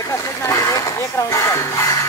एका स्टेजला एक राऊंड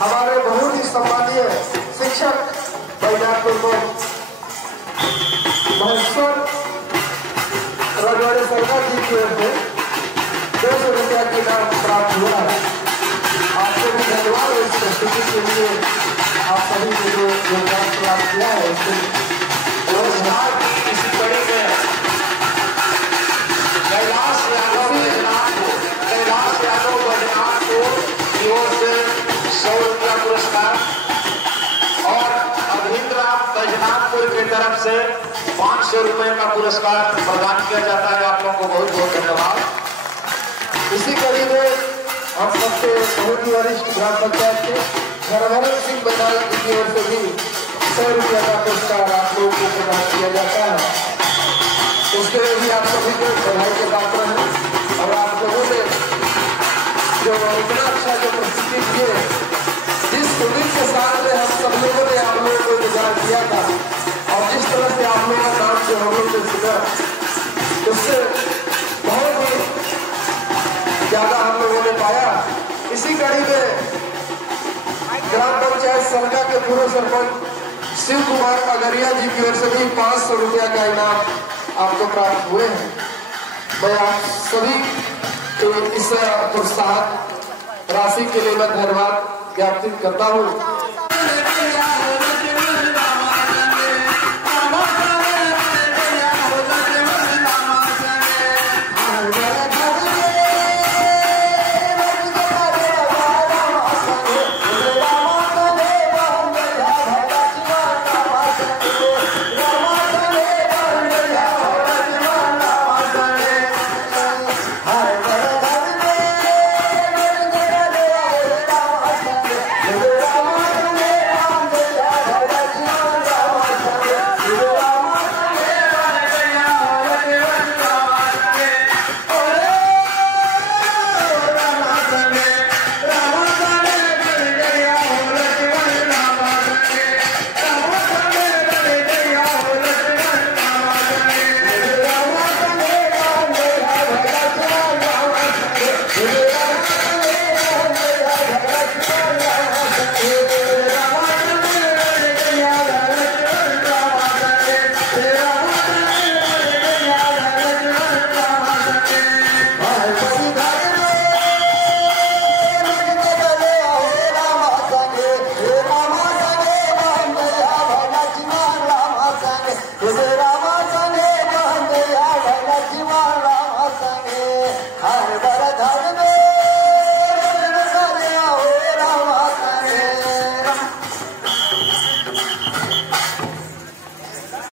हमारे बहुत ही सम्मानीय शिक्षक बैजापुर को महेश्वर रजवाड़े सरकार जी की ओर से 200 रुपया के नाम प्राप्त हुआ है। आपको भी धन्यवाद इस प्रस्तुति के लिए, आप सभी को जो योगदान प्राप्त किया है इसके पुरस्कार इसी कड़ी में कैलाश यादव बैजनाथ को की ओर से 100 रुपया पुरस्कार और अभिंद्र बैजनाथपुर की तरफ से 500 रुपए का पुरस्कार प्रदान किया जाता है। आप लोगों को बहुत बहुत धन्यवाद। इसी कड़ी में हम सबसे बहुत ही वरिष्ठ ग्राम पंचायत के हरभजन सिंह बंगाल की ओर से भी 100 रुपया का पुरस्कार आप लोगों को प्रदान किया जाता है। उसके लिए भी आप सभी को बधाई के पात्र हैं और आप लोगों ने जो इतना अच्छा जो प्रस्तुति किए, जिस उम्मीद के साथ में हम सब लोगों ने आप लोगों को इंतजार किया था और जिस तरह से आप लोगों का नाम जो हम लोग ने सुना, उससे बहुत ही ज्यादा हम लोगों ने पाया। इसी कड़ी में ग्राम पंचायत सरका के पूर्व सरपंच शिव कुमार अगरिया जी की ओर से भी 500 रुपया का इनाम आपको प्राप्त हुए हैं। मैं आप सभी को इस प्रोत्साहन राशि के लिए मैं धन्यवाद ज्ञापित करता हूँ।